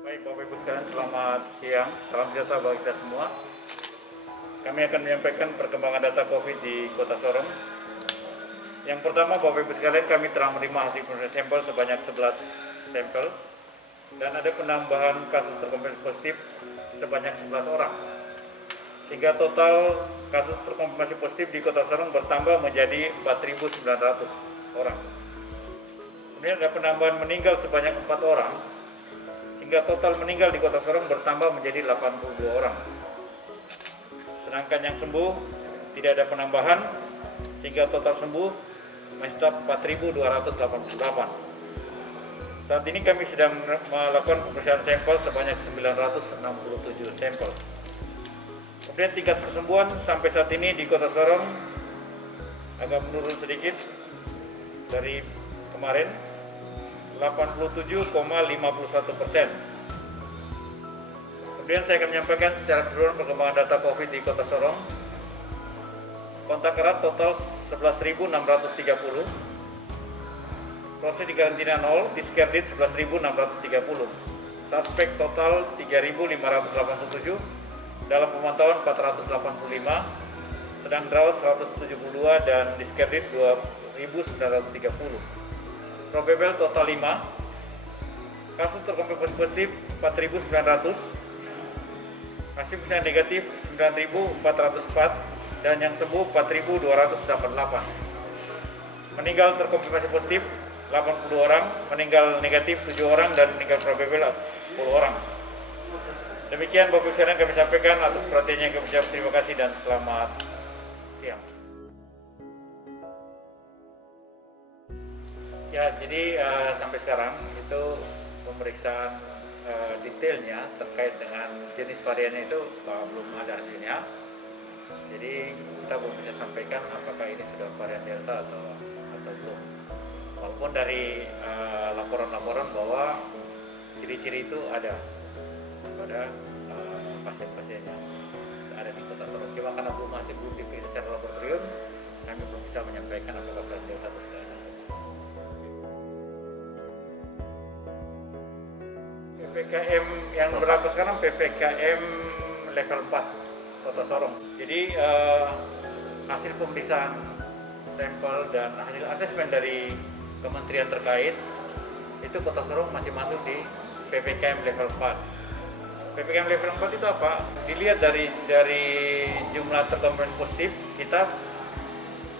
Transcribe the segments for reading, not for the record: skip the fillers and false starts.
Baik Bapak Ibu sekalian, selamat siang, salam sejahtera bagi kita semua. Kami akan menyampaikan perkembangan data COVID di Kota Sorong. Yang pertama Bapak Ibu sekalian, kami telah menerima hasil pemeriksaan sampel sebanyak 11 sampel dan ada penambahan kasus terkonfirmasi positif sebanyak 11 orang. Sehingga total kasus terkonfirmasi positif di Kota Sorong bertambah menjadi 4.900 orang. Kemudian ada penambahan meninggal sebanyak 4 orang, sehingga total meninggal di Kota Sorong bertambah menjadi 82 orang. Sedangkan yang sembuh tidak ada penambahan, sehingga total sembuh masih tetap 4.288. Saat ini kami sedang melakukan pemeriksaan sampel sebanyak 967 sampel. Kemudian tingkat kesembuhan sampai saat ini di Kota Sorong agak menurun sedikit dari kemarin, 87,51%. Kemudian saya akan menyampaikan secara keseluruhan perkembangan data COVID di Kota Sorong. Kontak erat total 11.630. Proses di karantina 0, diskredit 11.630. Suspek total 3.587. Dalam pemantauan 485. Sedang dirawat 172 dan diskredit 2.930. Probable total 5. Kasus terkonfirmasi positif 4.900. Hasil pemeriksaan negatif 9.404 dan yang sembuh 4.288. Meninggal terkonfirmasi positif 80 orang, meninggal negatif 7 orang dan meninggal probable 10 orang. Demikian Bapak Ibu sekalian kami sampaikan. Atas perhatiannya kami ucapkan terima kasih dan selamat siang. Ya, jadi sampai sekarang itu pemeriksaan detailnya terkait dengan jenis variannya itu belum ada hasilnya. Jadi kita belum bisa sampaikan apakah ini sudah varian Delta atau belum. Walaupun dari laporan-laporan bahwa ciri-ciri itu ada pada pasien-pasien yang ada di Kota Sorong. Cuma karena masih belum diperiksa secara laboratorium, kami belum bisa menyampaikan apakah varian Delta atau sudah ada. PPKM yang berlaku sekarang PPKM level 4 Kota Sorong. Jadi hasil pemeriksaan sampel dan hasil asesmen dari kementerian terkait itu Kota Sorong masih masuk di PPKM level 4. PPKM level 4 itu apa? Dilihat dari jumlah terkonfirmasi positif, kita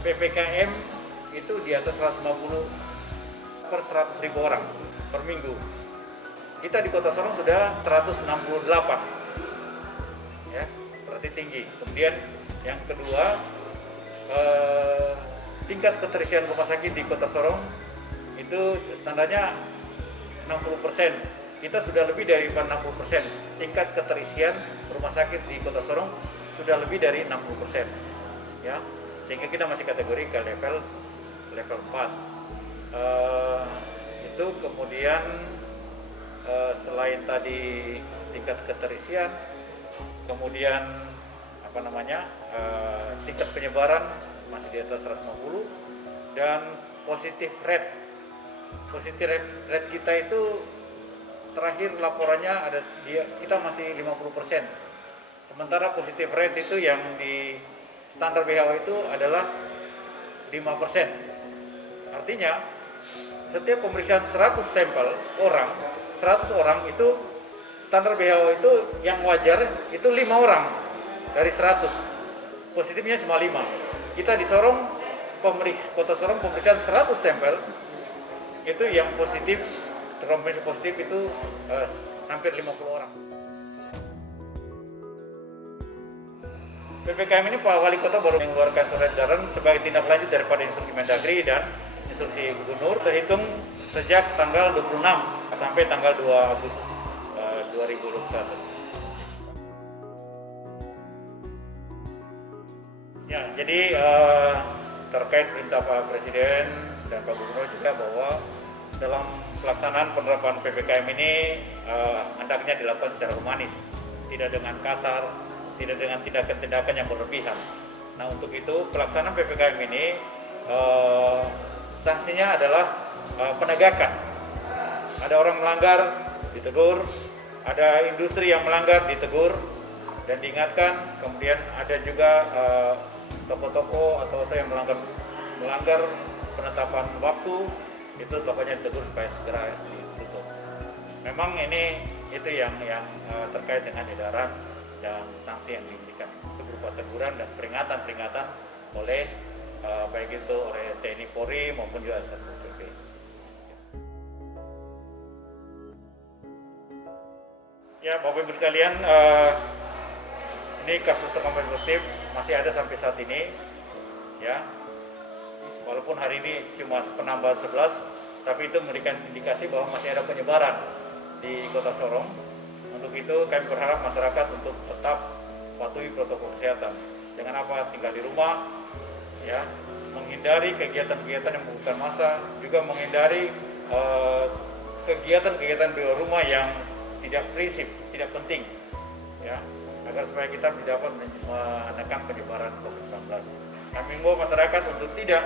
PPKM itu di atas 150 per 100.000 orang per minggu. Kita di Kota Sorong sudah 168, ya, berarti tinggi. Kemudian yang kedua, tingkat keterisian rumah sakit di Kota Sorong itu standarnya 60%. Kita sudah lebih dari 60%. Tingkat keterisian rumah sakit di Kota Sorong sudah lebih dari 60%, ya, sehingga kita masih kategori ke level 4. Itu kemudian selain tadi tingkat keterisian, kemudian tingkat penyebaran masih di atas 150 dan positif rate kita itu terakhir laporannya kita masih 50%. Sementara positif rate itu yang di standar WHO itu adalah 5%. Artinya setiap pemeriksaan 100 sampel 100 orang itu standar WHO itu yang wajar itu 5 orang dari 100. Positifnya cuma 5. Kita di Sorong, Kota Sorong pemeriksaan 100 sampel itu yang positif, terkonfirmasi positif itu hampir 50 orang. PPKM ini Pak Wali Kota baru mengeluarkan surat edaran sebagai tindak lanjut daripada instruksi Mendagri dan instruksi Gubernur terhitung sejak tanggal 26 sampai tanggal 2 Agustus 2021. Ya, jadi terkait perintah Pak Presiden dan Pak Gubernur juga bahwa dalam pelaksanaan penerapan PPKM ini hendaknya dilakukan secara humanis, tidak dengan kasar, tidak dengan tindakan-tindakan yang berlebihan. Nah, untuk itu pelaksanaan PPKM ini sanksinya adalah penegakan. Ada orang melanggar, ditegur, ada industri yang melanggar ditegur dan diingatkan. Kemudian ada juga toko-toko atau yang melanggar penetapan waktu, itu tokonya ditegur supaya segera ditutup. Memang itu yang terkait dengan edaran dan sanksi yang diberikan, itu berupa teguran dan peringatan oleh baik itu oleh TNI Polri maupun juga Satpol PP. Ya, Bapak Ibu sekalian, ini kasus terkonfirmasi positif masih ada sampai saat ini, ya. Walaupun hari ini cuma penambahan 11, tapi itu memberikan indikasi bahwa masih ada penyebaran di Kota Sorong. Untuk itu kami berharap masyarakat untuk tetap patuhi protokol kesehatan. Dengan apa? Tinggal di rumah, ya, menghindari kegiatan-kegiatan yang membutuhkan massa, juga menghindari kegiatan-kegiatan di luar rumah yang tidak prinsip, tidak penting, ya, agar supaya kita dapat menekan penyebaran COVID-19. Kami mengimbau masyarakat untuk tidak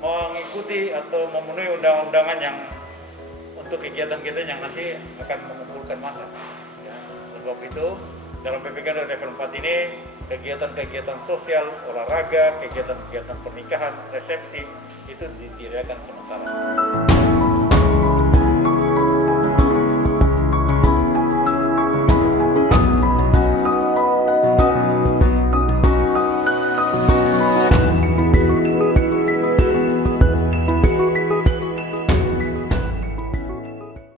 mengikuti atau memenuhi undang-undangan yang untuk kegiatan-kegiatan yang nanti akan mengumpulkan massa. Ya. Sebab itu dalam PPKM level 4 ini kegiatan-kegiatan sosial, olahraga, kegiatan-kegiatan pernikahan, resepsi itu ditiadakan sementara.